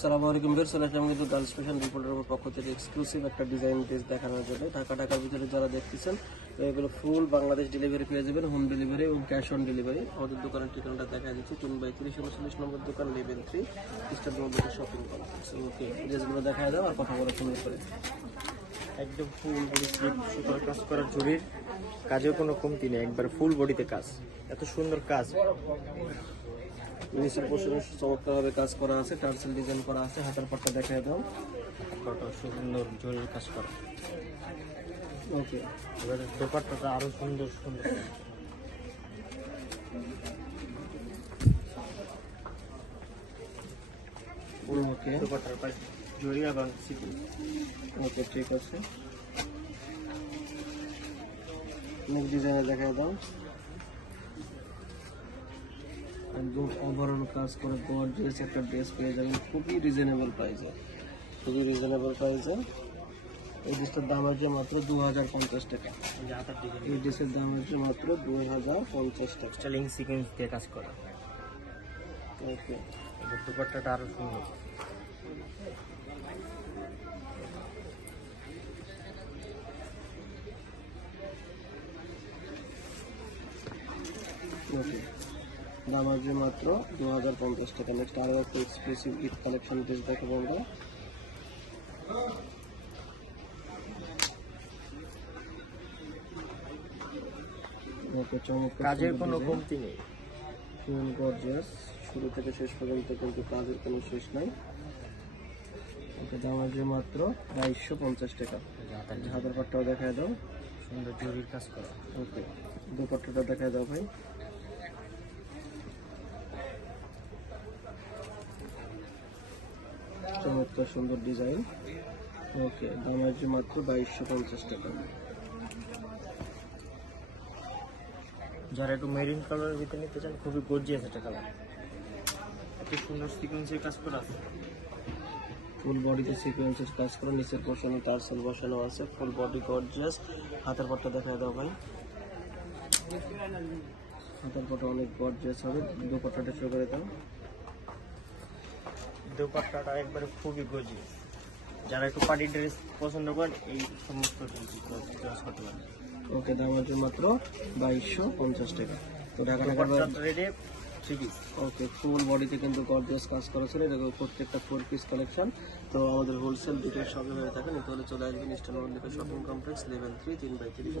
আসসালামু আলাইকুম ভিউয়ার্স, আমি কিন্তু গার্লস ফ্যাশন রিপোর্টারের পক্ষ থেকে এক্সক্লুসিভ একটা ডিজাইন ড্রেস দেখানোর জন্য ঢাকার ভিতরে যারা দেখতেছেন, তো এগুলো ফুল বাংলাদেশ ডেলিভারি পেয়ে যাবেন, হোম ডেলিভারি এবং ক্যাশ অন ডেলিভারি। আমাদের দোকানের ঠিকানাটা দেখা দিচ্ছি 3/30 39 নম্বর দোকান, level 3, eastern Mallika shopping complex. Okay, ড্রেসগুলো দেখা দাও আর কথা বলা শুরু করে। একদম ফুল বডি স্লিপ সুতার কাজ করা, জরির কাজেও কোনো কমতি নেই, একবার ফুল বডিতে কাজ, এত সুন্দর কাজ। নিচের পোর্শনে চমৎকারভাবে কাজ করা আছে, টার্সেল ডিজাইন করা আছে। হাতের পাটটা দেখায় দাও। কত সুন্দর জরির কাজ করা। ওকে, এবারে দোপাট্টাটা আরো সুন্দর সুন্দর। ওকে, দোপাট্টার পাশ জরি এবং সিকুয়েন্স। ওকে, ঠিক আছে। নেক ডিজাইনে দেখায় দাও। একদম ওভারঅল কাজ করে গর্জিয়াস একটা ড্রেস পেয়ে যাবেন খুবই রিজনেবল প্রাইসে, খুবই রিজনেবল প্রাইসে। এই ড্রেসটার দাম আছে মাত্র 2050 টাকা। এই ড্রেসের দাম আছে মাত্র 2050 টাকা। স্টাইলিং সিকুয়েন্স দিয়ে কাজ করা। ওকে, এবার দোপাট্টাটা আরো সুন্দর। ওকে, দাম আসবে মাত্র 2050 টাকা। নেক্সট আরও একটা এক্সক্লুসিভ ঈদ কালেকশন ড্রেস দেখাবো আমরা। ওকে, চমৎকার কাজের কোনো কমতি নেই। ফুল গর্জিয়াস, শুরু থেকে শেষ পর্যন্ত কিন্তু কাজের কোনো শেষ নাই। ওকে, দাম আসবে মাত্র 2250 টাকা। হাতের পাটটাও দেখায় দাও। সুন্দর জরির কাজ করা। ওকে, দুপাট্টাটা দেখায় দাও ভাই। চমৎকার সুন্দর ডিজাইন। ওকে, দাম আসবে মাত্র 2250 টাকা। যারা একটু মেরিন কালারের ভিতরে নিতে চান, খুবই গর্জিয়াস একটা কালার, এত সুন্দর সিকুয়েন্সের কাজ করা আছে। ফুল বডিতে সিকোয়েন্সের কাজ করে, নিচের পোর্শনে টার্সেল বসানো আছে, ফুল বডি গর্জিয়াস। হাতের পাটটা দেখায় দাও ভাই। হাতের পাটটা অনেক গর্জিয়াস হবে। দুপাট্টাটা শুরু করে দাও। দোপাট্টাটা একবারে খুবই গর্জিয়াস। যারা একটু পার্টি ড্রেস পছন্দ করেন, এই সমস্ত ড্রেস হতে পারে। ওকে, দাম আছে মাত্র 2250 টাকা। তো ঢাকা রেটে 3 পিস। ওকে, ফুল বডিতে কিন্তু গর্জিয়াস কাজ করা ছিল। এটা প্রত্যেকটা 4 পিস কালেকশন। তো আমাদের হোলসেল ডিটেল সবই হয়ে থাকে। নিতে হলে চলে আসবেন eastern Mallika shopping complex, level 3, 3/30।